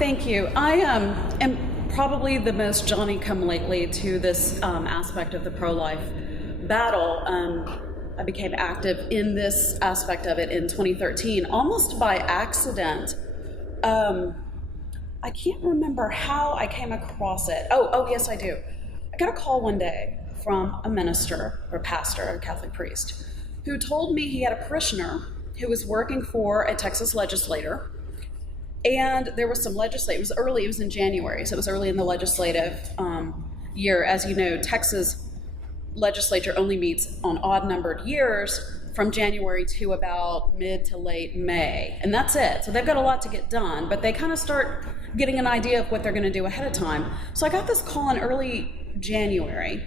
Thank you. I am probably the most Johnny-come-lately to this aspect of the pro-life battle. I became active in this aspect of it in 2013, almost by accident. I can't remember how I came across it. Oh, yes, I do. I got a call one day from a minister or pastor, a Catholic priest, who told me he had a parishioner who was working for a Texas legislator. And there was some legislative, it was in January, so it was early in the legislative year. As you know, Texas legislature only meets on odd-numbered years from January to about mid to late May, and that's it. So they've got a lot to get done, but they kind of start getting an idea of what they're going to do ahead of time. So I got this call in early January,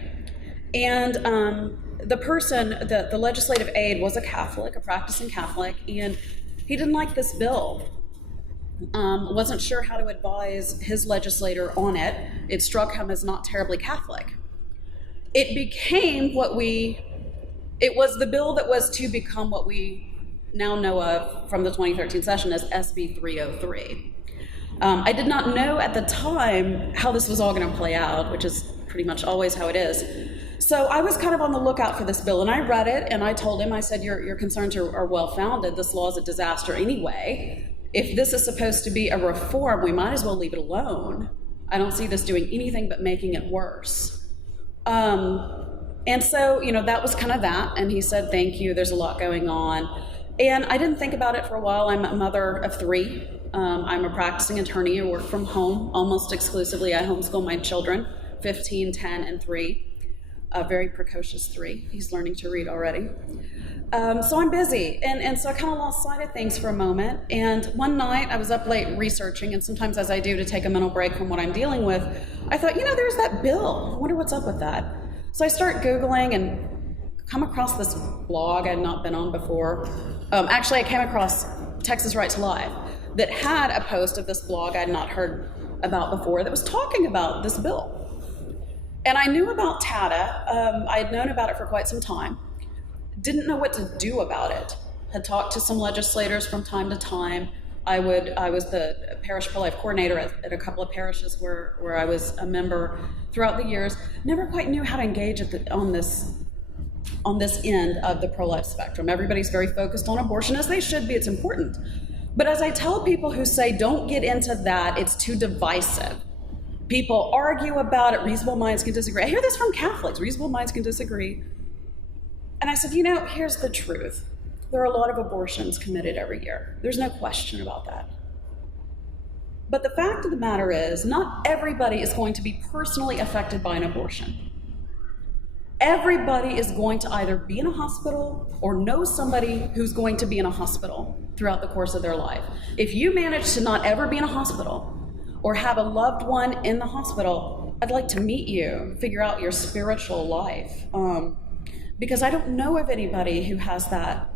and the person, the legislative aide was a Catholic, a practicing Catholic, and he didn't like this bill. Wasn't sure how to advise his legislator on it. It struck him as not terribly Catholic. It became it was the bill that was to become what we now know of from the 2013 session as SB 303. I did not know at the time how this was all going to play out, which is pretty much always how it is. So I was kind of on the lookout for this bill, and I read it, and I told him, I said, your concerns are well-founded. This law is a disaster anyway. If this is supposed to be a reform, we might as well leave it alone. I don't see this doing anything but making it worse. And so, that was kind of that. And he said, thank you, there's a lot going on. And I didn't think about it for a while. I'm a mother of three. I'm a practicing attorney. I work from home almost exclusively. I homeschool my children, 15, 10, and 3. A very precocious 3. He's learning to read already. So I'm busy, and so I kind of lost sight of things for a moment. And one night, I was up late researching, and sometimes as I do to take a mental break from what I'm dealing with, I thought, there's that bill. I wonder what's up with that. So I start Googling and come across this blog I'd not been on before. Actually, I came across Texas Right to Life that had a post of this blog I'd not heard about before that was talking about this bill. And I knew about TATA. I had known about it for quite some time. Didn't know what to do about it. Had talked to some legislators from time to time. I was the parish pro-life coordinator at a couple of parishes where I was a member throughout the years. Never quite knew how to engage on this end of the pro-life spectrum. Everybody's very focused on abortion, as they should be. It's important. But as I tell people who say, don't get into that, it's too divisive. People argue about it. Reasonable minds can disagree. I hear this from Catholics. Reasonable minds can disagree. And I said, here's the truth. There are a lot of abortions committed every year. There's no question about that. But the fact of the matter is, not everybody is going to be personally affected by an abortion. Everybody is going to either be in a hospital or know somebody who's going to be in a hospital throughout the course of their life. If you manage to not ever be in a hospital or have a loved one in the hospital, I'd like to meet you, figure out your spiritual life. Because I don't know of anybody who has that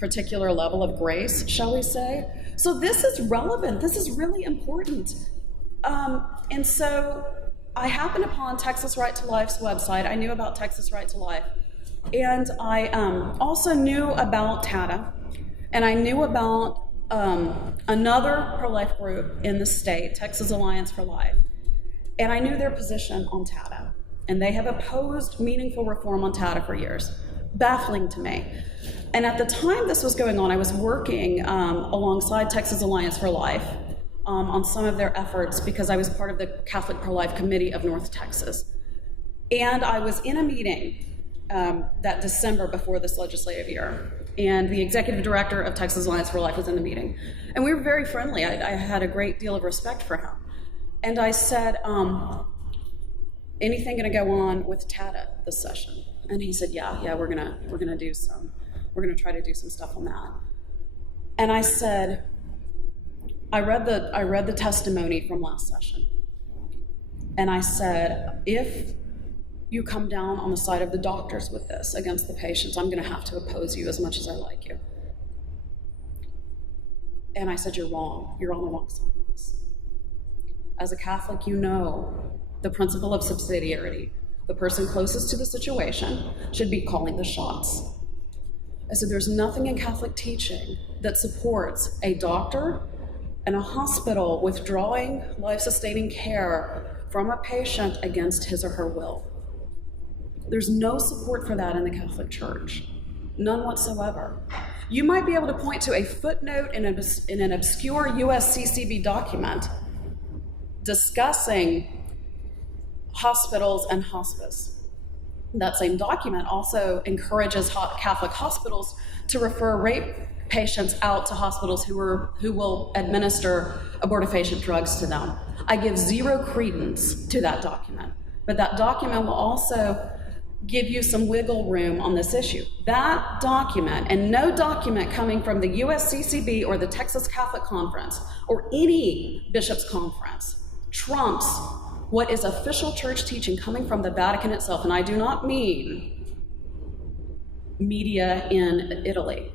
particular level of grace, shall we say. So this is relevant. This is really important. And so I happened upon Texas Right to Life's website. I knew about Texas Right to Life. And I also knew about TATA. And I knew about another pro-life group in the state, Texas Alliance for Life. And I knew their position on TATA. And they have opposed meaningful reform on TATA for years. Baffling to me. And at the time this was going on, I was working alongside Texas Alliance for Life on some of their efforts because I was part of the Catholic Pro-Life Committee of North Texas. And I was in a meeting that December before this legislative year. And the executive director of Texas Alliance for Life was in the meeting. And we were very friendly. I had a great deal of respect for him. And I said, anything going to go on with TATA this session? And he said, yeah, we're gonna try to do some stuff on that. And I said, I read the testimony from last session. And I said, if you come down on the side of the doctors with this against the patients, I'm gonna have to oppose you as much as I like you. And I said, you're wrong. You're on the wrong side of this. As a Catholic, you know the principle of subsidiarity. The person closest to the situation should be calling the shots. I said, there's nothing in Catholic teaching that supports a doctor and a hospital withdrawing life-sustaining care from a patient against his or her will. There's no support for that in the Catholic Church, none whatsoever. You might be able to point to a footnote in an obscure USCCB document discussing hospitals and hospice. That same document also encourages Catholic hospitals to refer rape patients out to hospitals who will administer abortifacient drugs to them. I give zero credence to that document, but that document will also give you some wiggle room on this issue. That document, and no document coming from the USCCB or the Texas Catholic Conference or any bishop's conference, trumps what is official church teaching coming from the Vatican itself. And I do not mean media in Italy.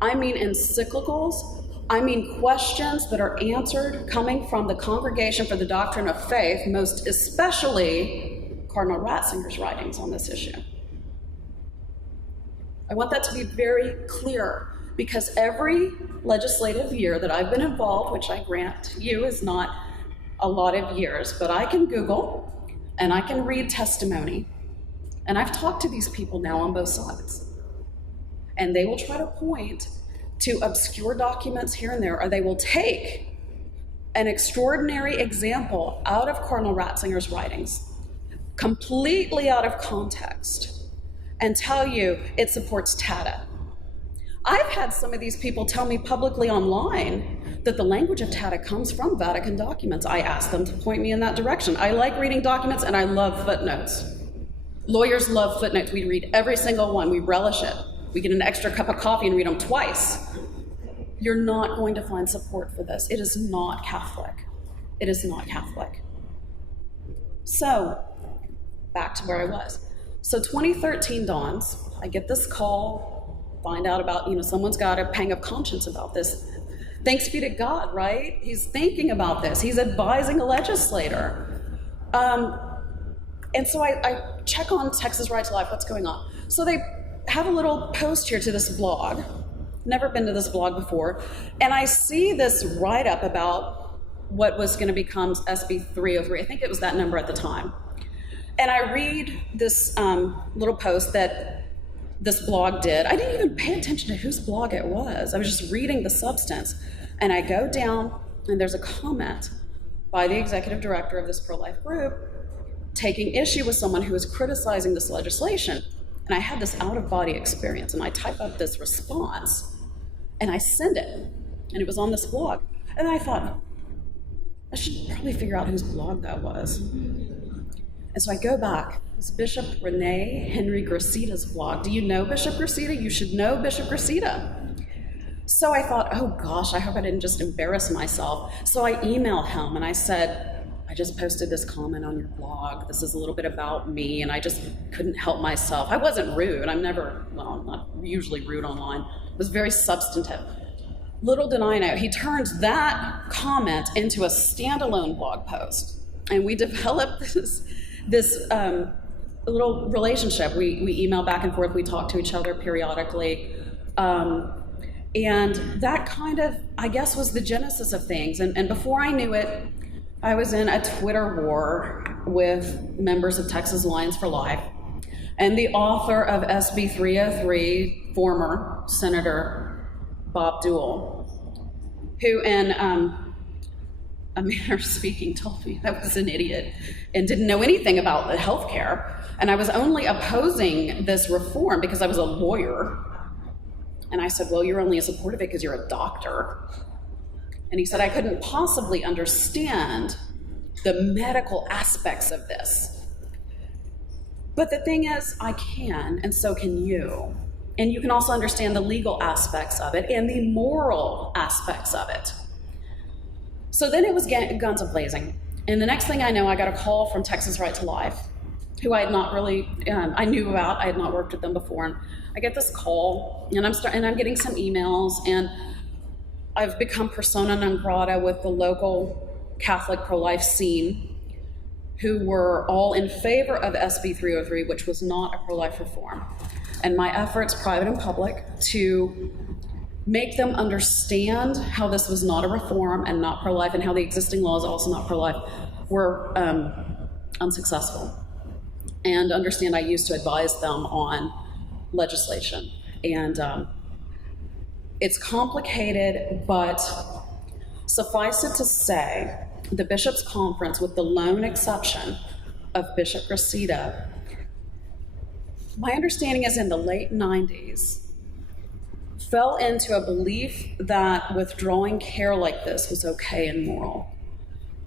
I mean encyclicals. I mean questions that are answered coming from the Congregation for the Doctrine of Faith, most especially Cardinal Ratzinger's writings on this issue. I want that to be very clear, because every legislative year that I've been involved, which I grant you is not a lot of years, but I can Google and I can read testimony, and I've talked to these people now on both sides, and they will try to point to obscure documents here and there, or they will take an extraordinary example out of Cardinal Ratzinger's writings, completely out of context, and tell you it supports TATA. I've had some of these people tell me publicly online that the language of TATA comes from Vatican documents. I asked them to point me in that direction. I like reading documents, and I love footnotes. Lawyers love footnotes. We read every single one. We relish it. We get an extra cup of coffee and read them twice. You're not going to find support for this. It is not Catholic. It is not Catholic. So, back to where I was. So 2013 dawns, I get this call, find out about, someone's got a pang of conscience about this. Thanks be to God, right? He's thinking about this. He's advising a legislator. And so I check on Texas Right to Life, what's going on. So they have a little post here to this blog. Never been to this blog before. And I see this write-up about what was going to become SB 303. I think it was that number at the time. And I read this little post that this blog did. I didn't even pay attention to whose blog it was. I was just reading the substance. And I go down, and there's a comment by the executive director of this pro-life group taking issue with someone who was criticizing this legislation. And I had this out-of-body experience, and I type up this response, and I send it. And it was on this blog. And I thought, I should probably figure out whose blog that was. And so I go back. It's Bishop Renee Henry Gracita's blog. Do you know Bishop Gracita? You should know Bishop Gracita. So I thought, oh gosh, I hope I didn't just embarrass myself. So I emailed him and I said, I just posted this comment on your blog. This is a little bit about me, and I just couldn't help myself. I wasn't rude. I'm not usually rude online. It was very substantive. Little did I know, he turns that comment into a standalone blog post. And we developed this little relationship. We email back and forth, we talk to each other periodically. And that kind of, I guess, was the genesis of things. And before I knew it, I was in a Twitter war with members of Texas Alliance for Life. And the author of SB 303, former Senator Bob Dewell, who in a manner of speaking told me I was an idiot and didn't know anything about the healthcare. And I was only opposing this reform because I was a lawyer. And I said, well, you're only a supporter of it because you're a doctor. And he said, I couldn't possibly understand the medical aspects of this. But the thing is, I can, and so can you. And you can also understand the legal aspects of it and the moral aspects of it. So then it was guns a-blazing. And the next thing I know, I got a call from Texas Right to Life, who I had not really, I knew about, I had not worked with them before. And I get this call, and I'm getting some emails, and I've become persona non grata with the local Catholic pro-life scene, who were all in favor of SB 303, which was not a pro-life reform. And my efforts, private and public, to make them understand how this was not a reform and not pro-life, and how the existing law is also not pro-life, were unsuccessful. And understand I used to advise them on legislation. And it's complicated, but suffice it to say, the Bishops' Conference, with the lone exception of Bishop Gracida, my understanding is in the late 90s, fell into a belief that withdrawing care like this was okay and moral.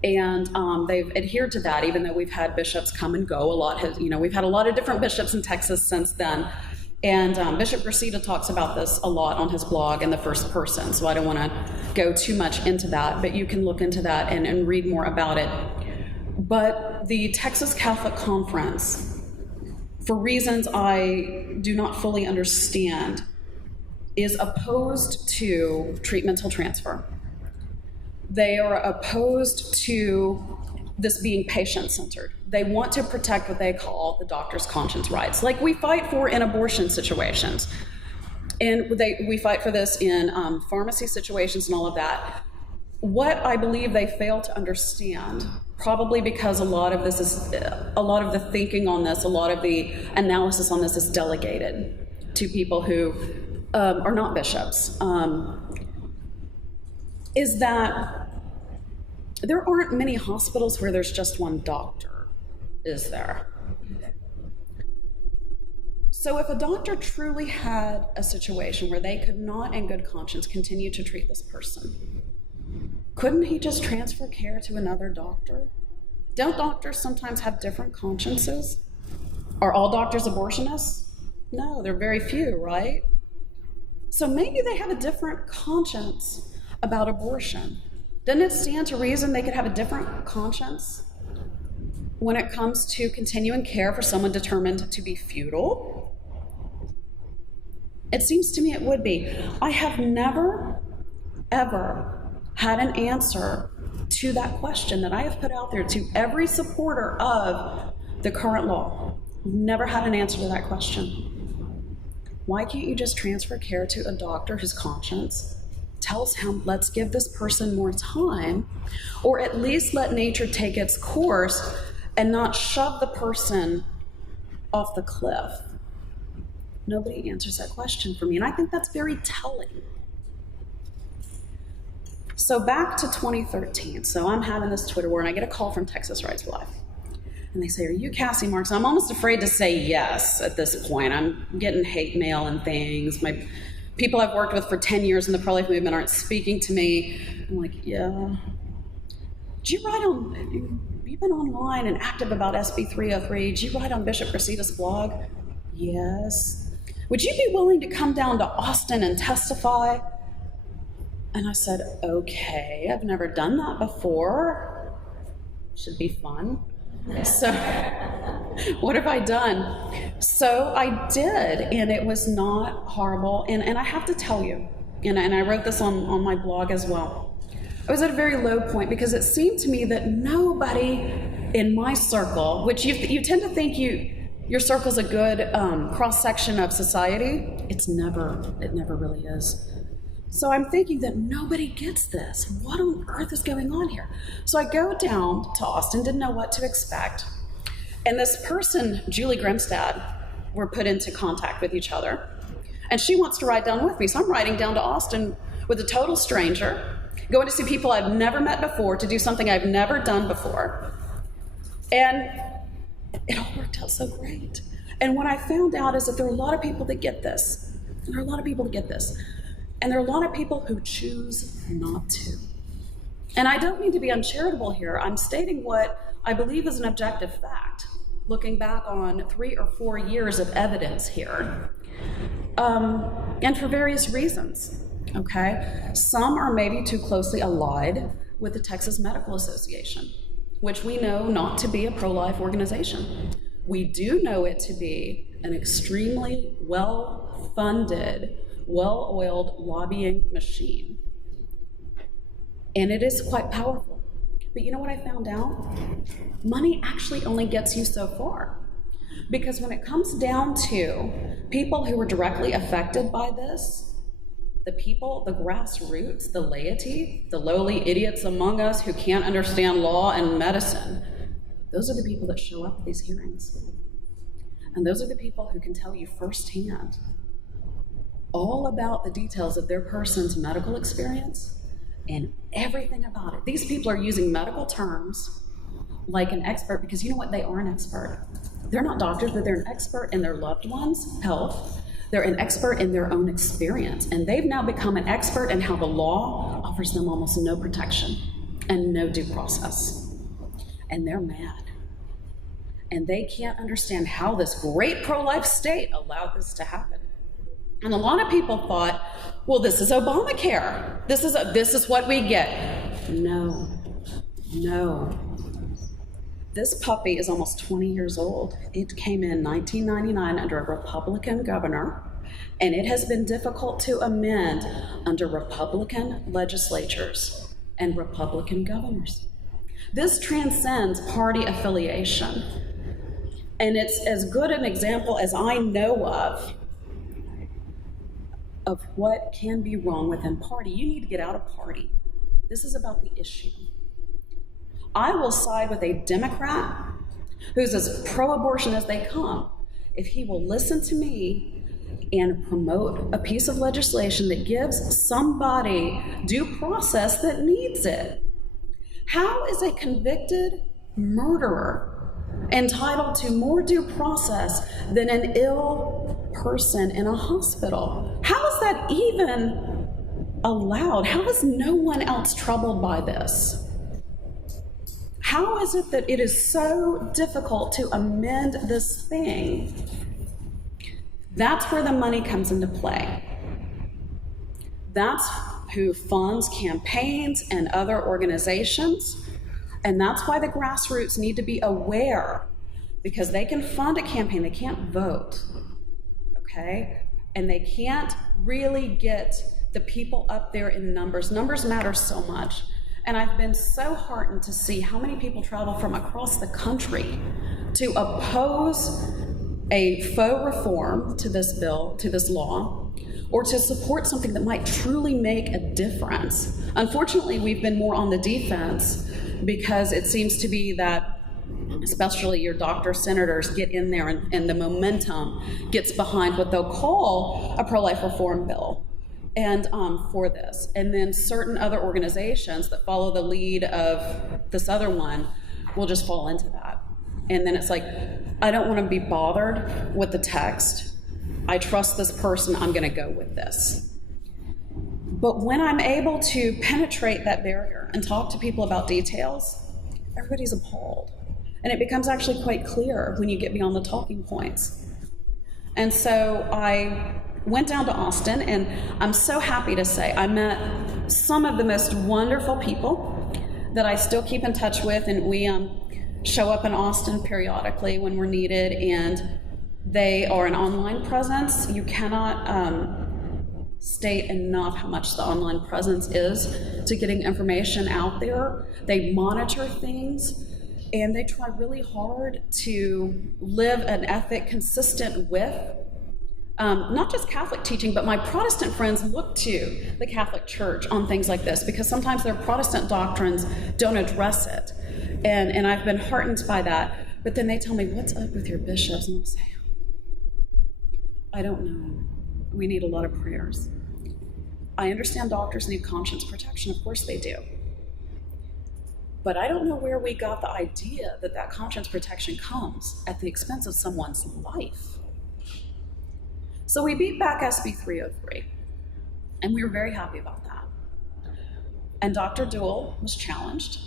And they've adhered to that, even though we've had bishops come and go. We've had a lot of different bishops in Texas since then. And Bishop Gracida talks about this a lot on his blog in the first person, so I don't want to go too much into that, but you can look into that and read more about it. But the Texas Catholic Conference, for reasons I do not fully understand, is opposed to treatmental transfer. They are opposed to this being patient-centered. They want to protect what they call the doctor's conscience rights, like we fight for in abortion situations. And we fight for this in pharmacy situations and all of that. What I believe they fail to understand, probably because a lot of the thinking on this, a lot of the analysis on this is delegated to people who are not bishops, is that there aren't many hospitals where there's just one doctor, is there? So if a doctor truly had a situation where they could not in good conscience continue to treat this person, couldn't he just transfer care to another doctor? Don't doctors sometimes have different consciences? Are all doctors abortionists? No, they're very few, right? So maybe they have a different conscience about abortion. Doesn't it stand to reason they could have a different conscience when it comes to continuing care for someone determined to be futile? It seems to me it would be. I have never, ever had an answer to that question that I have put out there to every supporter of the current law. Never had an answer to that question. Why can't you just transfer care to a doctor whose conscience tells him, let's give this person more time, or at least let nature take its course and not shove the person off the cliff? Nobody answers that question for me, and I think that's very telling. So back to 2013. So I'm having this Twitter war, and I get a call from Texas Rights for Life. And they say, are you Kassy Marks? I'm almost afraid to say yes at this point. I'm getting hate mail and things. My people I've worked with for 10 years in the pro-life movement aren't speaking to me. I'm like, yeah. You've been online and active about SB 303. Did you write on Bishop Gracida's blog? Yes. Would you be willing to come down to Austin and testify? And I said, okay, I've never done that before. Should be fun. So what have I done? So I did, and it was not horrible. And I have to tell you, and I wrote this on my blog as well, I was at a very low point because it seemed to me that nobody in my circle, which you tend to think your circle's a good cross-section of society, it never really is. So I'm thinking that nobody gets this. What on earth is going on here? So I go down to Austin, didn't know what to expect. And this person, Julie Grimstad, we're put into contact with each other. And she wants to ride down with me. So I'm riding down to Austin with a total stranger, going to see people I've never met before, to do something I've never done before. And it all worked out so great. And what I found out is that there are a lot of people that get this. And there are a lot of people who choose not to. And I don't mean to be uncharitable here. I'm stating what I believe is an objective fact, looking back on 3 or 4 years of evidence here. And for various reasons, okay? Some are maybe too closely allied with the Texas Medical Association, which we know not to be a pro-life organization. We do know it to be an extremely well-funded, well-oiled lobbying machine. And it is quite powerful. But you know what I found out? Money actually only gets you so far. Because when it comes down to people who are directly affected by this, The people, the grassroots, the laity, the lowly idiots among us who can't understand law and medicine, those are the people that show up at these hearings. And those are the people who can tell you firsthand all about the details of their person's medical experience and everything about it. These people are using medical terms like an expert, because you know what? They are an expert. They're not doctors, but they're an expert in their loved ones' health. They're an expert in their own experience, and they've now become an expert in how the law offers them almost no protection and no due process. And they're mad. And they can't understand how this great pro-life state allowed this to happen. And a lot of people thought, well, this is Obamacare. This is what we get. No. This puppy is almost 20 years old. It came in 1999 under a Republican governor, and it has been difficult to amend under Republican legislatures and Republican governors. This transcends party affiliation, and it's as good an example as I know of what can be wrong within party. You need to get out of party. This is about the issue. I will side with a Democrat who's as pro-abortion as they come if he will listen to me and promote a piece of legislation that gives somebody due process that needs it. How is a convicted murderer entitled to more due process than an ill person in a hospital? How is that even allowed? How is no one else troubled by this? How is it that it is so difficult to amend this thing? That's where the money comes into play. That's who funds campaigns and other organizations. And that's why the grassroots need to be aware, because they can fund a campaign, they can't vote, okay? And they can't really get the people up there in numbers. Numbers matter so much. And I've been so heartened to see how many people travel from across the country to oppose a faux reform to this bill, to this law, or to support something that might truly make a difference. Unfortunately, we've been more on the defense because it seems to be that especially your doctor senators get in there and the momentum gets behind what they'll call a pro-life reform bill. And for this. And then certain other organizations that follow the lead of this other one will just fall into that. And then it's like, I don't want to be bothered with the text. I trust this person, I'm going to go with this. But when I'm able to penetrate that barrier and talk to people about details, everybody's appalled. And it becomes actually quite clear when you get beyond the talking points. And so I went down to Austin, and I'm so happy to say I met some of the most wonderful people that I still keep in touch with, and we show up in Austin periodically when we're needed, and they are an online presence. You cannot state enough how much the online presence is to getting information out there. They monitor things, and they try really hard to live an ethic consistent with not just Catholic teaching, but my Protestant friends look to the Catholic Church on things like this because sometimes their Protestant doctrines don't address it. And I've been heartened by that. But then they tell me, what's up with your bishops? And I'll say, I don't know. We need a lot of prayers. I understand doctors need conscience protection. Of course they do. But I don't know where we got the idea that that conscience protection comes at the expense of someone's life. So we beat back SB 303, and we were very happy about that. And Dr. Duell was challenged,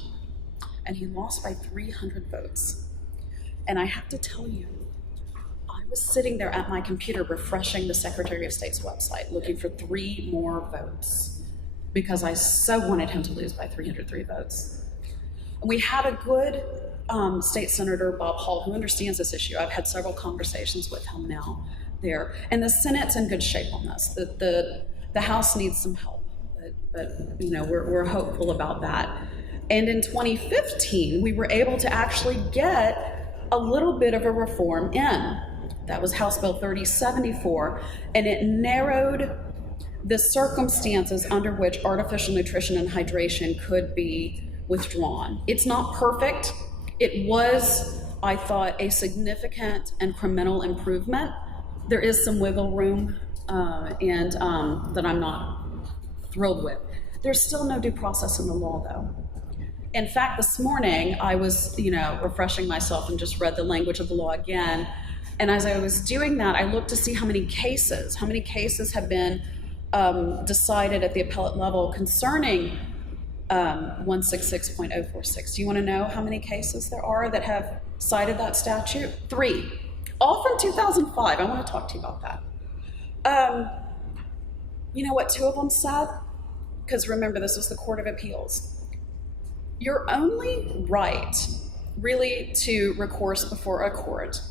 and he lost by 300 votes. And I have to tell you, I was sitting there at my computer refreshing the Secretary of State's website, looking for 3 more votes, because I so wanted him to lose by 303 votes. And we had a good State Senator, Bob Hall, who understands this issue. I've had several conversations with him now there. And the Senate's in good shape on this. The House needs some help, but you know, we're hopeful about that. And in 2015, we were able to actually get a little bit of a reform in. That was House Bill 3074, and it narrowed the circumstances under which artificial nutrition and hydration could be withdrawn. It's not perfect. It was, I thought, a significant incremental improvement. There is some wiggle room and that I'm not thrilled with. There's still no due process in the law, though. In fact, this morning, I was, refreshing myself and just read the language of the law again. And as I was doing that, I looked to see how many cases have been decided at the appellate level concerning 166.046. Do you want to know how many cases there are that have cited that statute? 3. All from 2005. I want to talk to you about that. You know what 2 of them said? Because remember, this was the Court of Appeals. Your only right, really, to recourse before a court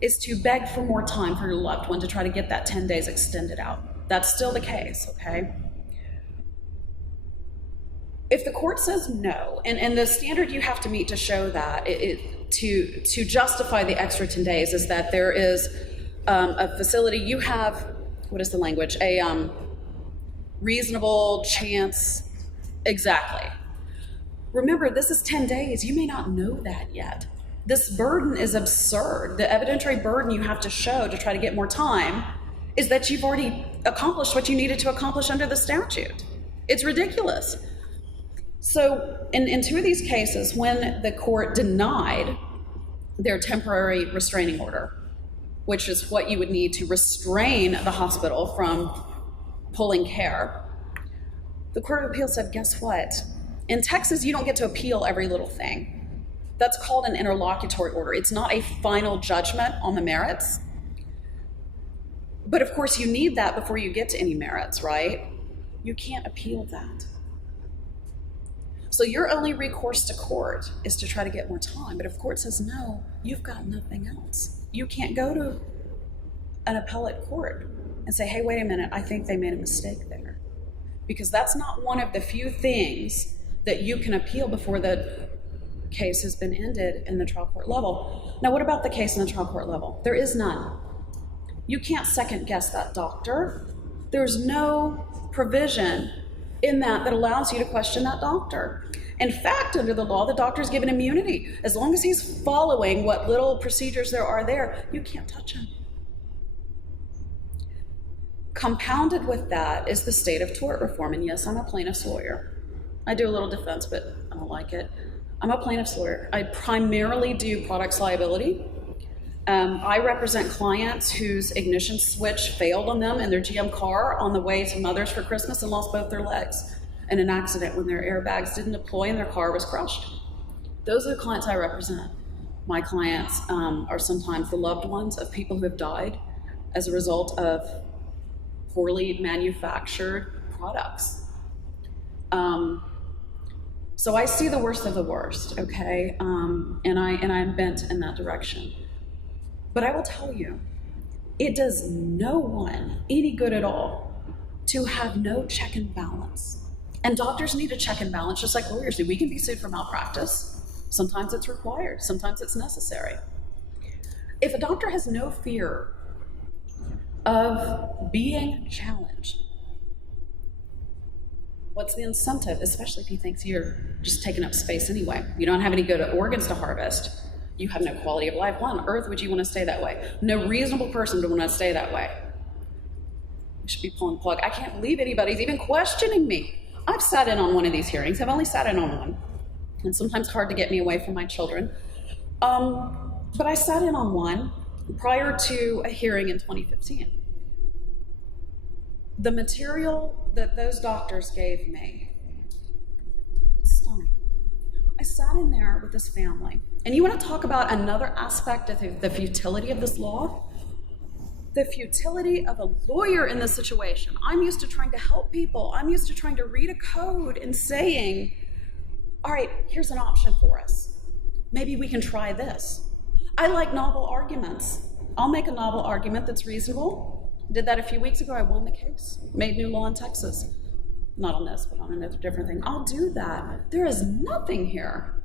is to beg for more time for your loved one to try to get that 10 days extended out. That's still the case, okay? If the court says no, and the standard you have to meet to show that, to justify the extra 10 days is that there is a facility, you have, what is the language? A reasonable chance, exactly. Remember, this is 10 days. You may not know that yet. This burden is absurd. The evidentiary burden you have to show to try to get more time is that you've already accomplished what you needed to accomplish under the statute. It's ridiculous. So in 2 of these cases, when the court denied their temporary restraining order, which is what you would need to restrain the hospital from pulling care, the Court of Appeals said, guess what? In Texas, you don't get to appeal every little thing. That's called an interlocutory order. It's not a final judgment on the merits. But of course, you need that before you get to any merits, right? You can't appeal that. So your only recourse to court is to try to get more time. But if court says no, you've got nothing else. You can't go to an appellate court and say, hey, wait a minute, I think they made a mistake there. Because that's not one of the few things that you can appeal before the case has been ended in the trial court level. Now, what about the case in the trial court level? There is none. You can't second guess that doctor. There's no provision in that allows you to question that doctor. In fact, under the law, the doctor's given immunity. As long as he's following what little procedures there are there, you can't touch him. Compounded with that is the state of tort reform. And yes, I'm a plaintiff's lawyer. I do a little defense, but I don't like it. I'm a plaintiff's lawyer. I primarily do products liability. I represent clients whose ignition switch failed on them in their GM car on the way to Mother's for Christmas and lost both their legs in an accident when their airbags didn't deploy and their car was crushed. Those are the clients I represent. My clients are sometimes the loved ones of people who have died as a result of poorly manufactured products. So I see the worst of the worst, okay? And I'm bent in that direction. But I will tell you, it does no one any good at all to have no check and balance. And doctors need a check and balance, just like lawyers do. We can be sued for malpractice. Sometimes it's required, sometimes it's necessary. If a doctor has no fear of being challenged, what's the incentive, especially if he thinks you're just taking up space anyway? You don't have any good organs to harvest. You have no quality of life. Why on earth would you want to stay that way? No reasonable person would want to stay that way. We should be pulling the plug. I can't believe anybody's even questioning me. I've sat in on one of these hearings. I've only sat in on one. And sometimes hard to get me away from my children. But I sat in on one prior to a hearing in 2015. The material that those doctors gave me, stunning. I sat in there with this family. And you want to talk about another aspect of the futility of this law? The futility of a lawyer in this situation. I'm used to trying to help people. I'm used to trying to read a code and saying, all right, here's an option for us. Maybe we can try this. I like novel arguments. I'll make a novel argument that's reasonable. Did that a few weeks ago. I won the case. Made new law in Texas. Not on this, but on another different thing. I'll do that. There is nothing here.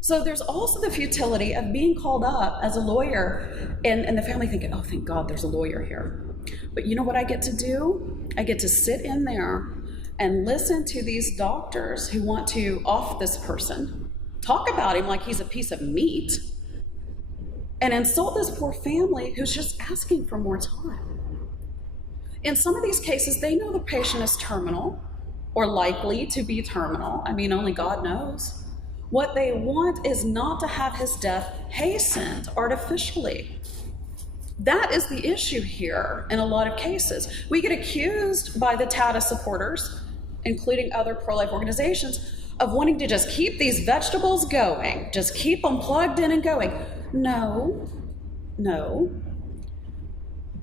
So there's also the futility of being called up as a lawyer and the family thinking, oh, thank God there's a lawyer here. But you know what I get to do? I get to sit in there and listen to these doctors who want to off this person, talk about him like he's a piece of meat, and insult this poor family who's just asking for more time. In some of these cases, they know the patient is terminal or likely to be terminal. I mean, only God knows. What they want is not to have his death hastened artificially. That is the issue here in a lot of cases. We get accused by the TATA supporters, including other pro-life organizations, of wanting to just keep these vegetables going, just keep them plugged in and going. No.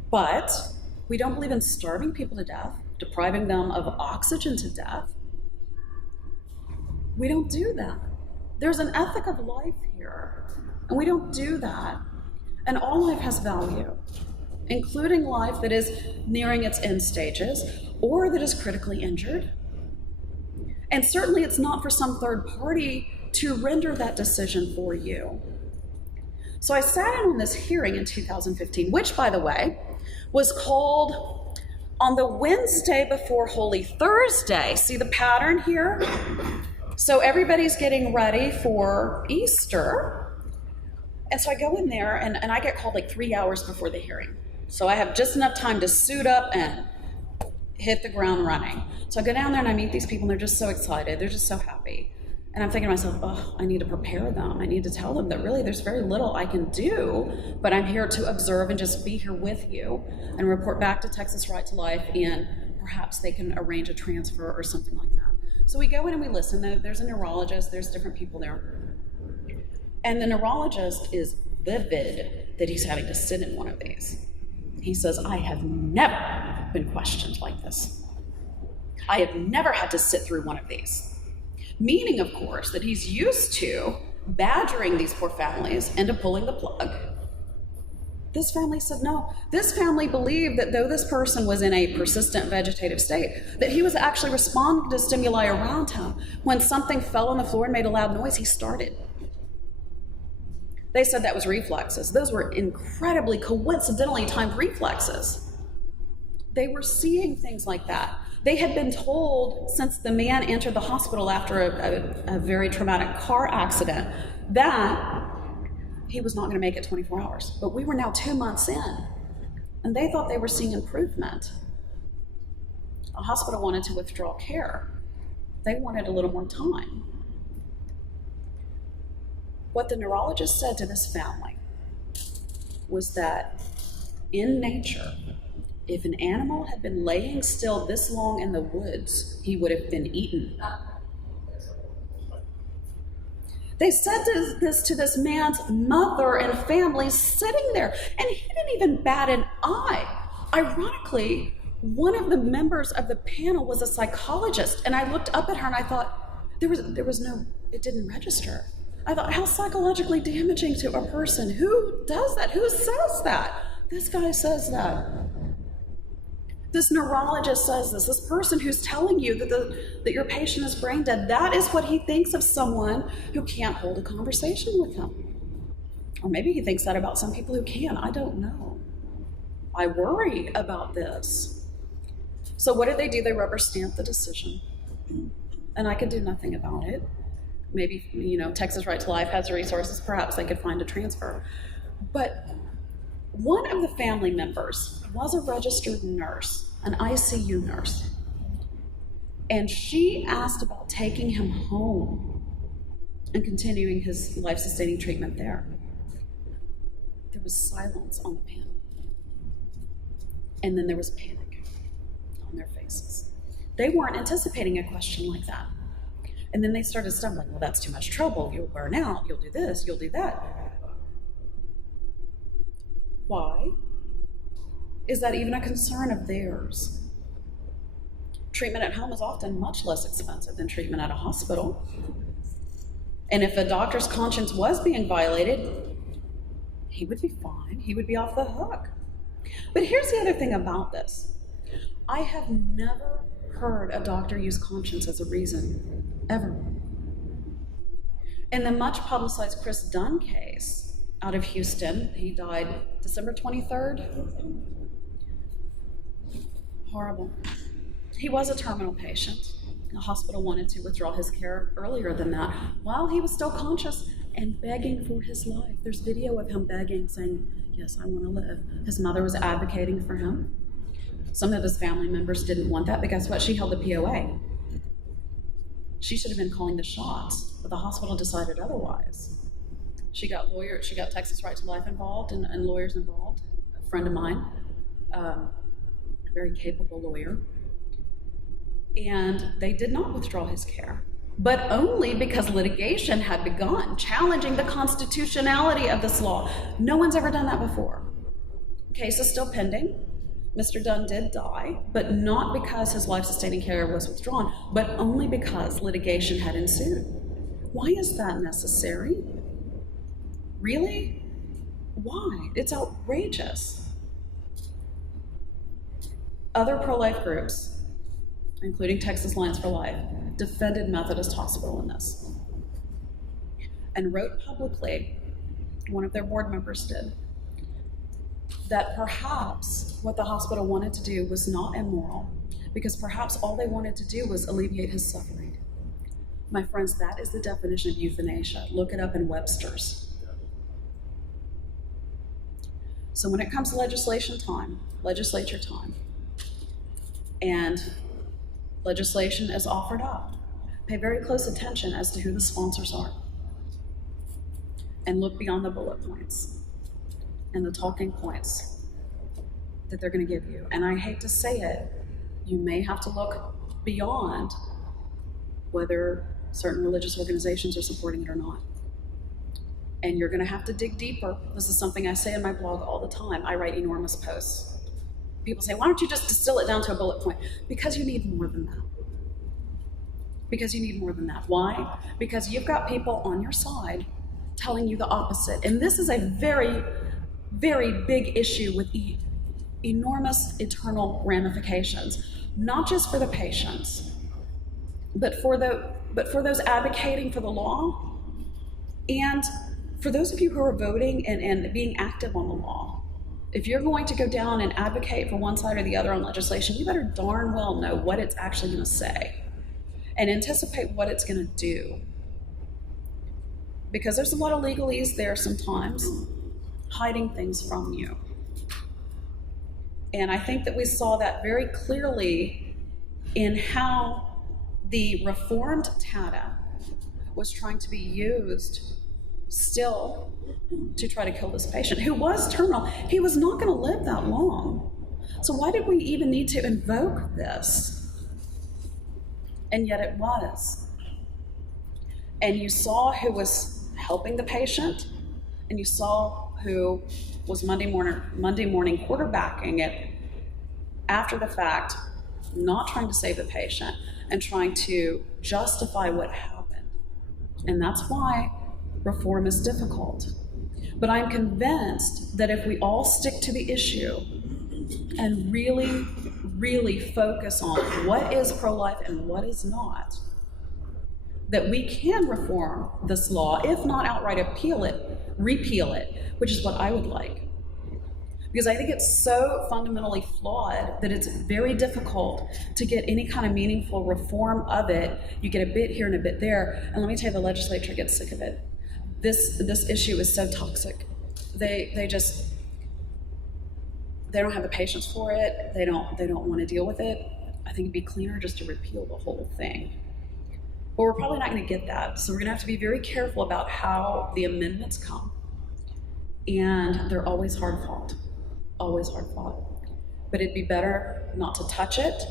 But we don't believe in starving people to death, depriving them of oxygen to death. We don't do that. There's an ethic of life here, and we don't do that. And all life has value, including life that is nearing its end stages or that is critically injured. And certainly it's not for some third party to render that decision for you. So I sat in on this hearing in 2015, which, by the way, was called on the Wednesday before Holy Thursday. See the pattern here? So everybody's getting ready for Easter. And so I go in there and I get called like 3 hours before the hearing. So I have just enough time to suit up and hit the ground running. So I go down there and I meet these people and they're just so excited. They're just so happy. And I'm thinking to myself, oh, I need to prepare them. I need to tell them that really there's very little I can do, but I'm here to observe and just be here with you and report back to Texas Right to Life, and perhaps they can arrange a transfer or something like that. So we go in and we listen. There's a neurologist, there's different people there. And the neurologist is livid that he's having to sit in one of these. He says, I have never been questioned like this. I have never had to sit through one of these. Meaning, of course, that he's used to badgering these poor families into pulling the plug. This family said no. This family believed that though this person was in a persistent vegetative state, that he was actually responding to stimuli around him. When something fell on the floor and made a loud noise, he started. They said that was reflexes. Those were incredibly coincidentally timed reflexes. They were seeing things like that. They had been told since the man entered the hospital after a very traumatic car accident that he was not going to make it 24 hours. But we were now 2 months in, and they thought they were seeing improvement. A hospital wanted to withdraw care. They wanted a little more time. What the neurologist said to this family was that in nature, if an animal had been laying still this long in the woods, he would have been eaten. They said this to this man's mother and family sitting there, and he didn't even bat an eye. Ironically, one of the members of the panel was a psychologist, and I looked up at her and I thought, there was no, it didn't register. I thought, how psychologically damaging to a person. Who does that? Who says that? This guy says that. This neurologist says this. This person who's telling you that your patient is brain dead, that is what he thinks of someone who can't hold a conversation with him. Or maybe he thinks that about some people who can. I don't know. I worry about this. So what did they do? They rubber stamped the decision. And I could do nothing about it. Maybe, Texas Right to Life has the resources. Perhaps they could find a transfer. But one of the family members was a registered nurse, an ICU nurse. And she asked about taking him home and continuing his life-sustaining treatment there. There was silence on the panel. And then there was panic on their faces. They weren't anticipating a question like that. And then they started stumbling. Well, that's too much trouble. You'll burn out. You'll do this. You'll do that. Why? Is that even a concern of theirs? Treatment at home is often much less expensive than treatment at a hospital. And if a doctor's conscience was being violated, he would be fine. He would be off the hook. But here's the other thing about this. I have never heard a doctor use conscience as a reason, ever. In the much publicized Chris Dunn case out of Houston, he died December 23rd. Horrible. He was a terminal patient. The hospital wanted to withdraw his care earlier than that, while he was still conscious and begging for his life. There's video of him begging, saying, yes, I want to live. His mother was advocating for him. Some of his family members didn't want that, but guess what? She held the POA. She should have been calling the shots, but the hospital decided otherwise. She got Texas Right to Life involved and lawyers involved. A friend of mine, a very capable lawyer. And they did not withdraw his care, but only because litigation had begun, challenging the constitutionality of this law. No one's ever done that before. Case is still pending. Mr. Dunn did die, but not because his life-sustaining care was withdrawn, but only because litigation had ensued. Why is that necessary? Really? Why? It's outrageous. Other pro-life groups, including Texas Alliance for Life, defended Methodist Hospital in this and wrote publicly, one of their board members did, that perhaps what the hospital wanted to do was not immoral, because perhaps all they wanted to do was alleviate his suffering. My friends, that is the definition of euthanasia. Look it up in Webster's. So when it comes to legislature time, and legislation is offered up, pay very close attention as to who the sponsors are. And look beyond the bullet points and the talking points that they're going to give you. And I hate to say it, you may have to look beyond whether certain religious organizations are supporting it or not. And you're going to have to dig deeper. This is something I say in my blog all the time. I write enormous posts. People say, why don't you just distill it down to a bullet point? Because you need more than that. Because you need more than that. Why? Because you've got people on your side telling you the opposite. And this is a very, very big issue with enormous eternal ramifications, not just for the patients, but for those advocating for the law, and for those of you who are voting and being active on the law. If you're going to go down and advocate for one side or the other on legislation, you better darn well know what it's actually going to say and anticipate what it's going to do. Because there's a lot of legalese there sometimes, hiding things from you. And I think that we saw that very clearly in how the reformed TADA was trying to be used still to try to kill this patient who was terminal. He was not going to live that long. So why did we even need to invoke this? And yet it was. And you saw who was helping the patient, and you saw who was Monday morning quarterbacking it after the fact, not trying to save the patient and trying to justify what happened. And that's why reform is difficult. But I'm convinced that if we all stick to the issue and really, really focus on what is pro-life and what is not, that we can reform this law, if not outright repeal it, which is what I would like. Because I think it's so fundamentally flawed that it's very difficult to get any kind of meaningful reform of it. You get a bit here and a bit there, and let me tell you, the legislature gets sick of it. This issue is so toxic. They don't have the patience for it. They don't want to deal with it. I think it'd be cleaner just to repeal the whole thing. But we're probably not going to get that. So we're going to have to be very careful about how the amendments come. And they're always hard fought. Always hard fought. But it'd be better not to touch it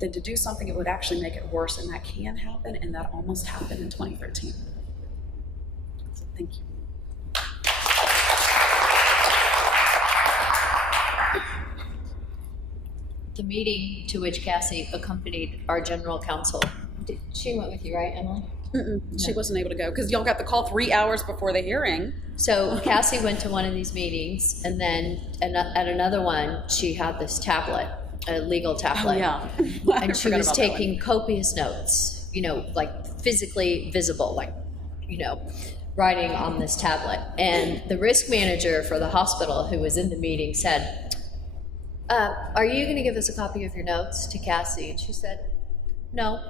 than to do something that would actually make it worse. And that can happen, and that almost happened in 2013. So thank you. The meeting to which Kassy accompanied our general counsel, she went with you, right, Emily? No. She wasn't able to go because y'all got the call 3 hours before the hearing. So Kassy went to one of these meetings, and then at another one, she had this tablet, a legal tablet. Oh, yeah. And she was taking copious notes, like physically visible, writing on this tablet. And the risk manager for the hospital who was in the meeting said, Are you going to give us a copy of your notes to Kassy? And she said, no.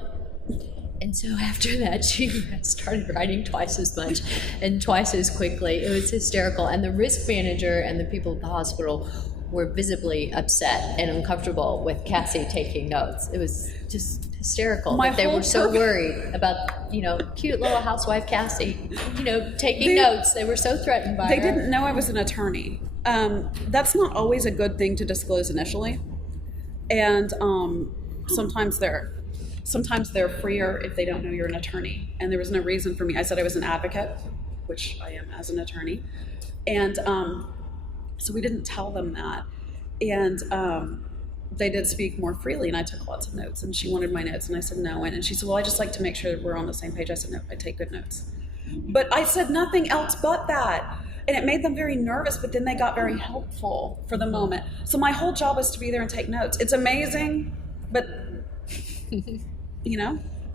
And so after that, she started writing twice as much and twice as quickly. It was hysterical. And the risk manager and the people at the hospital were visibly upset and uncomfortable with Kassy taking notes. It was just hysterical. But they were so worried about, cute little housewife Kassy, taking notes. They were so threatened by her. They didn't know I was an attorney. That's not always a good thing to disclose initially. And sometimes they're freer if they don't know you're an attorney. And there was no reason for me. I said I was an advocate, which I am as an attorney. And so we didn't tell them that. And they did speak more freely, and I took lots of notes. And she wanted my notes, and I said no. And she said, well, I just like to make sure we're on the same page. I said, no, I take good notes. But I said nothing else but that. And it made them very nervous, but then they got very helpful for the moment. So my whole job was to be there and take notes. It's amazing, but,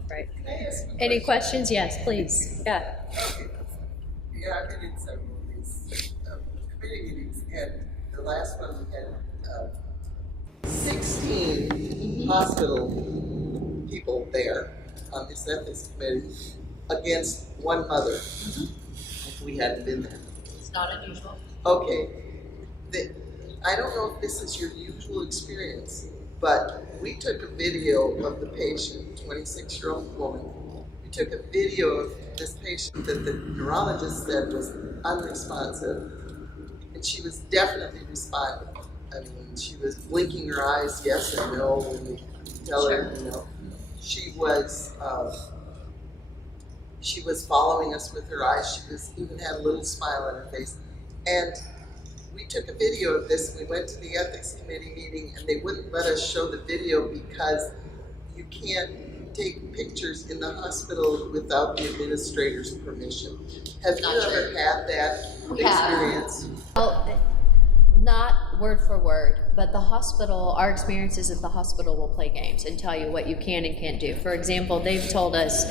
Right. Any questions? Yes, please. Yeah. Okay. Yeah, I've been in several of these committee meetings, and the last one we had 16 hospital people there on this ethics committee against one mother. If we hadn't been there. It's not unusual. Okay. I don't know if this is your usual experience, but we took a video of the patient, 26-year-old woman. We took a video of this patient that the neurologist said was unresponsive, and she was definitely responding. I mean, she was blinking her eyes yes and no when we tell her, She was following us with her eyes. She even had a little smile on her face. And we took a video of this, and we went to the ethics committee meeting, and they wouldn't let us show the video because you can't take pictures in the hospital without the administrator's permission. Have you ever had that experience? Well, not word for word, but the hospital, our experiences at the hospital will play games and tell you what you can and can't do. For example, they've told us,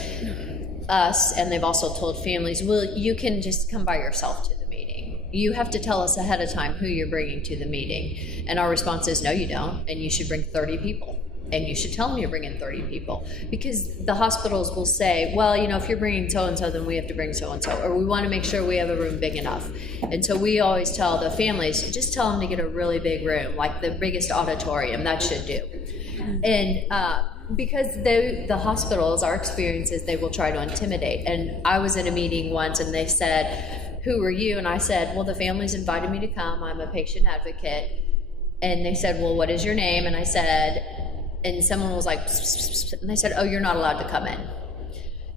and they've also told families, well, you can just come by yourself to the meeting. You have to tell us ahead of time who you're bringing to the meeting. And our response is, no, you don't, and you should bring 30 people. And you should tell them you're bringing 30 people. Because the hospitals will say, well, if you're bringing so-and-so, then we have to bring so-and-so. Or we want to make sure we have a room big enough. And so we always tell the families, just tell them to get a really big room, like the biggest auditorium, that should do. And because the hospitals, our experience is they will try to intimidate. And I was in a meeting once, and they said, who are you? And I said, well, the family's invited me to come. I'm a patient advocate. And they said, well, what is your name? And I said, and someone was like, and they said, oh, you're not allowed to come in.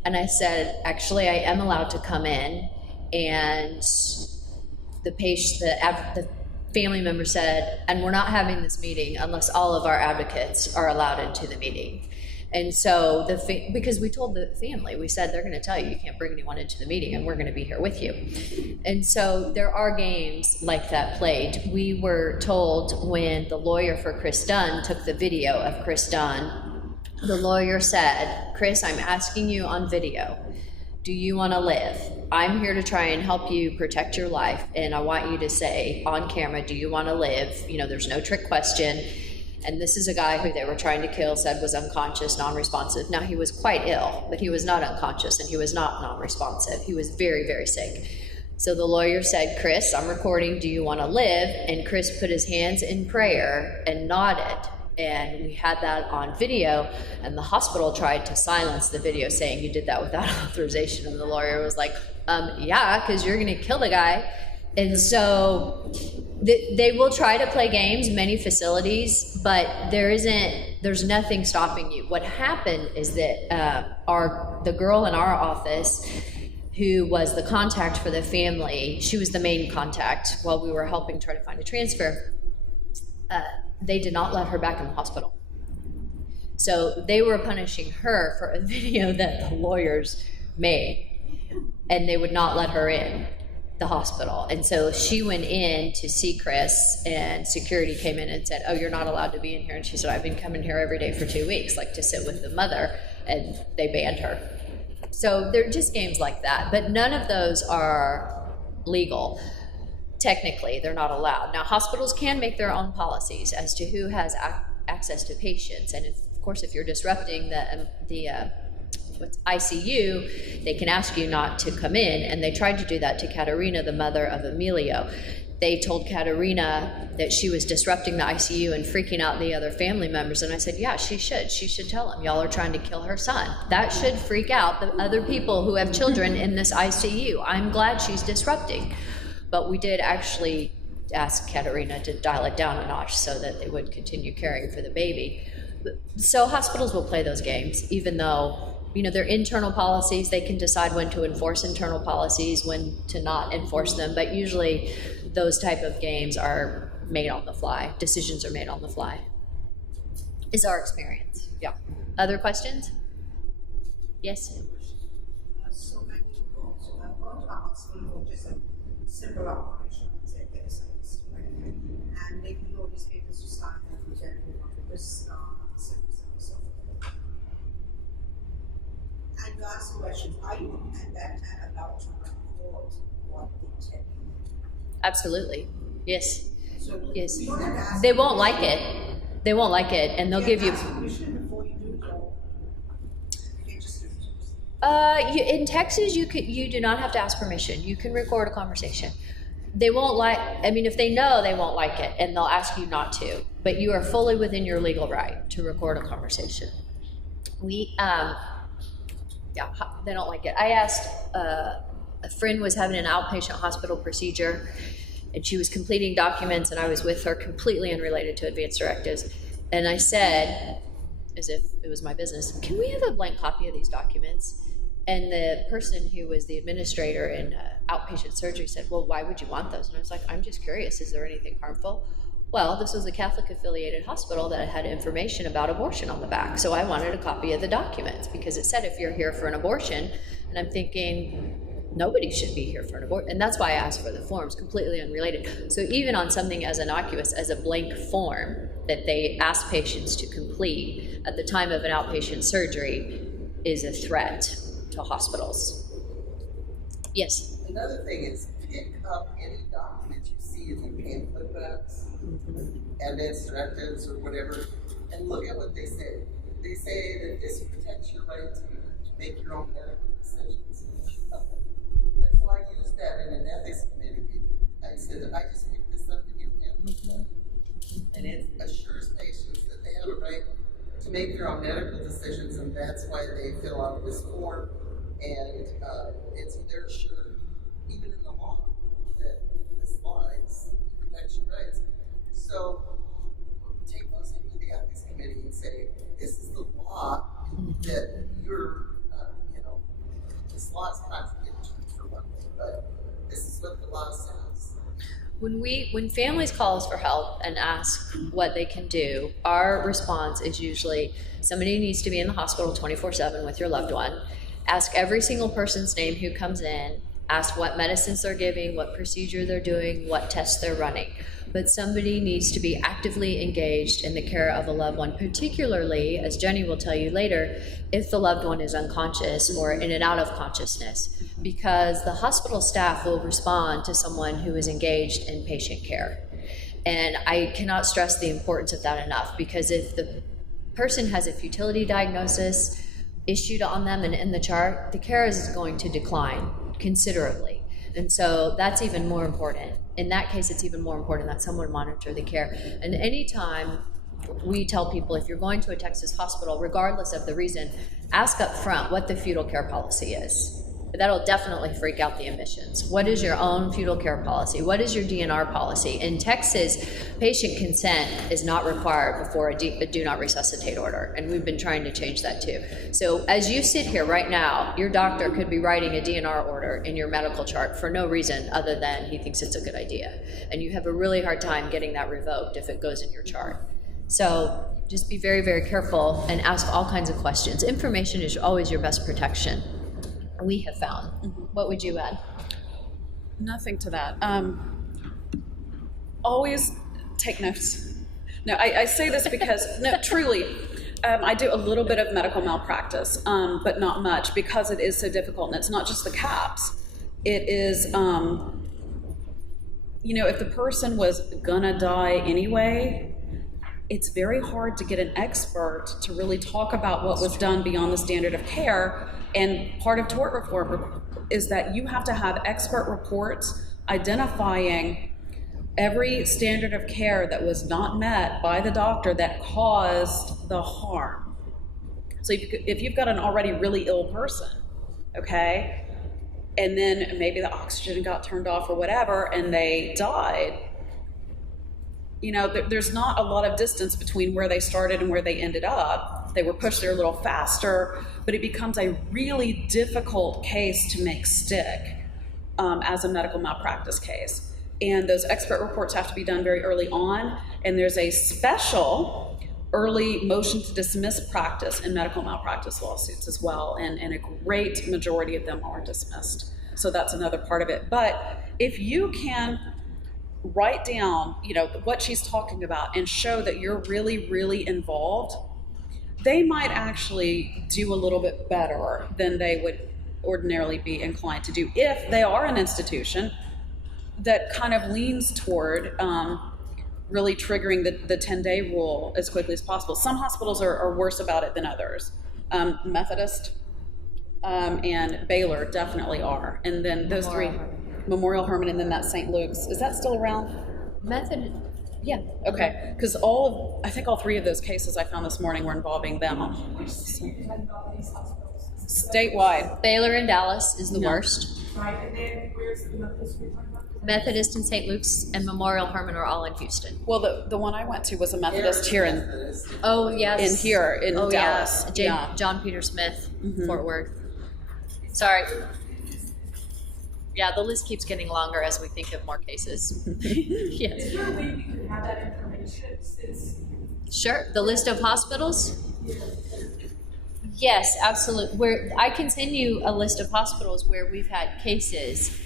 And I said, actually, I am allowed to come in. And the family member said, and we're not having this meeting unless all of our advocates are allowed into the meeting. And so because we told the family, we said, they're going to tell you can't bring anyone into the meeting, and we're going to be here with you. And so there are games like that played. We were told when the lawyer for Chris Dunn took the video of Chris Dunn, the lawyer said, Chris, I'm asking you on video, do you want to live? I'm here to try and help you protect your life, and I want you to say on camera, do you want to live? There's no trick question. And this is a guy who they were trying to kill, said was unconscious, non-responsive. Now, he was quite ill, but he was not unconscious, and he was not non-responsive. He was very, very sick. So the lawyer said, Chris, I'm recording, do you want to live? And Chris put his hands in prayer and nodded. And we had that on video, and the hospital tried to silence the video, saying you did that without authorization. And the lawyer was like, yeah, because you're going to kill the guy. And so they will try to play games, many facilities, but there's nothing stopping you. What happened is that the girl in our office who was the contact for the family, she was the main contact while we were helping try to find a transfer. They did not let her back in the hospital. So they were punishing her for a video that the lawyers made, and they would not let her in the hospital. And so she went in to see Chris, and security came in and said, oh, you're not allowed to be in here. And she said, I've been coming here every day for 2 weeks, like to sit with the mother, and they banned her. So they're just games like that, but none of those are legal. Technically, they're not allowed. Now, hospitals can make their own policies as to who has access to patients, and of course, if you're disrupting the ICU, they can ask you not to come in, and they tried to do that to Katerina, the mother of Emilio. They told Katerina that she was disrupting the ICU and freaking out the other family members, and I said, yeah, she should tell them, y'all are trying to kill her son. That should freak out the other people who have children in this ICU. I'm glad she's disrupting. But we did actually ask Katerina to dial it down a notch so that they would continue caring for the baby. So hospitals will play those games, even though, they're internal policies. They can decide when to enforce internal policies, when to not enforce them. But usually those type of games are made on the fly. Decisions are made on the fly, is our experience. Yeah. Other questions? Yes? So many people go to a hospital for just a simple operation, let's say appendicitis, right? And they give you all these papers to sign and pretend you want to risk symptoms and so forth. And you ask the questions, are you at that time allowed to record what they tell you? Absolutely. Yes. So Yes. you don't have to ask They won't like it. They won't like it, and they'll give you. ask permission before you do it, or you can just do it. In Texas, you do not have to ask permission. You can record a conversation. They won't like. I mean, if they know, they won't like it, and they'll ask you not to. But you are fully within your legal right to record a conversation. They don't like it. I asked a friend was having an outpatient hospital procedure, and she was completing documents, and I was with her, completely unrelated to advance directives. And I said, as if it was my business, can we have a blank copy of these documents? And the person who was the administrator in outpatient surgery said, well, why would you want those? And I was like, I'm just curious, is there anything harmful? Well, this was a Catholic affiliated hospital that had information about abortion on the back. So I wanted a copy of the documents because it said if you're here for an abortion, and I'm thinking, nobody should be here for an abortion. And that's why I asked for the forms, completely unrelated. So even on something as innocuous as a blank form that they ask patients to complete at the time of an outpatient surgery is a threat to hospitals. Yes? Another thing is pick up any document you see in the pamphlet books, advance directives or whatever, and look at what they say. They say that this protects your right to make your own medical decisions. And so I used that in an ethics committee meeting. I said, I just picked this up in your pamphlet book. And it assures patients that they have a right to make their own medical decisions, and that's why they fill out this form. And they're assured, even in the law, that this law protects your rights. So take those into the ethics committee and say, this is the law that you're, this law is contradictory for one thing, but this is what the law says. When families call us for help and ask what they can do, our response is usually somebody needs to be in the hospital 24/7 with your loved one. Ask every single person's name who comes in, ask what medicines they're giving, what procedure they're doing, what tests they're running. But somebody needs to be actively engaged in the care of a loved one, particularly, as Jenny will tell you later, if the loved one is unconscious or in and out of consciousness, because the hospital staff will respond to someone who is engaged in patient care. And I cannot stress the importance of that enough, because if the person has a futility diagnosis issued on them and in the chart, the care is going to decline considerably. And so that's even more important. In that case, it's even more important that someone monitor the care. And anytime we tell people, if you're going to a Texas hospital, regardless of the reason, ask up front what the fetal care policy is. That'll definitely freak out the admissions. What is your own fetal care policy? What is your DNR policy? In Texas, patient consent is not required before a do not resuscitate order, and we've been trying to change that too. So as you sit here right now, your doctor could be writing a DNR order in your medical chart for no reason other than he thinks it's a good idea. And you have a really hard time getting that revoked if it goes in your chart. So just be very, very careful and ask all kinds of questions. Information is always your best protection, we have found. What would you add? Nothing to that. Always take notes. No, I say this because, no, truly, I do a little bit of medical malpractice, but not much, because it is so difficult. And it's not just the caps. It is you know, if the person was gonna die anyway, it's very hard to get an expert to really talk about what was done beyond the standard of care. And part of tort reform is that you have to have expert reports identifying every standard of care that was not met by the doctor that caused the harm. So if you've got an already really ill person, okay, and then maybe the oxygen got turned off or whatever, and they died, you know, there's not a lot of distance between where they started and where they ended up. They were pushed there a little faster, but it becomes a really difficult case to make stick as a medical malpractice case. And those expert reports have to be done very early on, and there's a special early motion to dismiss practice in medical malpractice lawsuits as well, and a great majority of them are dismissed. So that's another part of it. But if you can write down, you know, what she's talking about and show that you're really, really involved, they might actually do a little bit better than they would ordinarily be inclined to do if they are an institution that kind of leans toward really triggering the 10-day rule as quickly as possible. Some hospitals are worse about it than others. Methodist and Baylor definitely are. And then those three, Memorial Hermann, and then that St. Luke's. Is that still around? Method. Yeah, okay. Because I think all three of those cases I found this morning were involving them. Statewide. Baylor in Dallas is the worst. Right, and then where's the Methodist we're talking about? Methodist in St. Luke's and Memorial Hermann are all in Houston. Well, the one I went to was a Methodist here in Yes. in Dallas. Yeah. John Peter Smith, Fort Worth. Sorry. Yeah, the list keeps getting longer as we think of more cases. Yes. Is there a way we could have that information since? Sure. The list of hospitals? Yes, absolutely. I can send you a list of hospitals where we've had cases.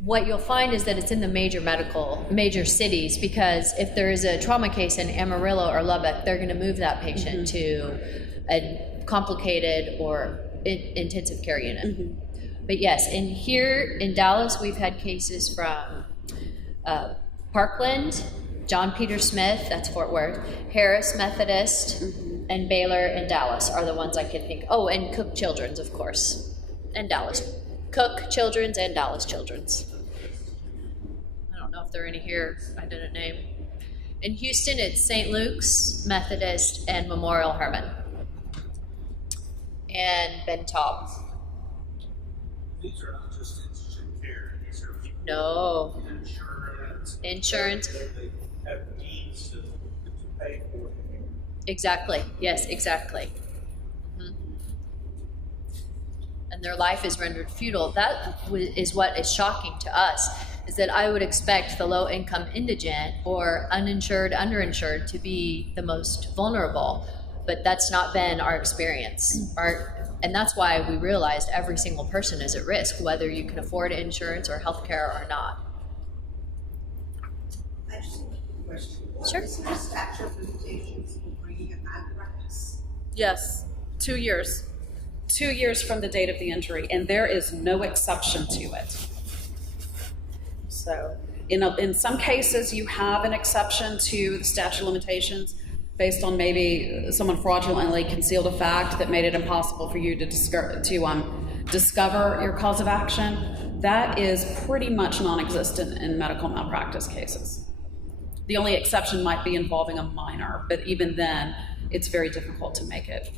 What you'll find is that it's in the major cities, because if there is a trauma case in Amarillo or Lubbock, they're going to move that patient to a complicated or intensive care unit. But yes, and here in Dallas, we've had cases from Parkland, John Peter Smith, that's Fort Worth, Harris Methodist, and Baylor and Dallas are the ones I can think. Oh, and Cook Children's, of course, and Dallas. Cook Children's and Dallas Children's. I don't know if there are any here I didn't name. In Houston, it's St. Luke's, Methodist, and Memorial Hermann. And Ben Taub. These are not just institute care. These are people No. with Insurance. They have needs to pay for it. Exactly. Yes, exactly. And their life is rendered futile. That is what is shocking to us, is that I would expect the low-income indigent or uninsured, underinsured to be the most vulnerable, but that's not been our experience. And that's why we realized every single person is at risk, whether you can afford insurance or healthcare or not. I just have a question. Sure. Is there a statute of limitations for bringing a malpractice? Yes, 2 years. 2 years from the date of the injury, and there is no exception to it. So, in some cases, you have an exception to the statute of limitations based on maybe someone fraudulently concealed a fact that made it impossible for you to discover your cause of action. That is pretty much non-existent in medical malpractice cases. The only exception might be involving a minor, but even then, it's very difficult to make it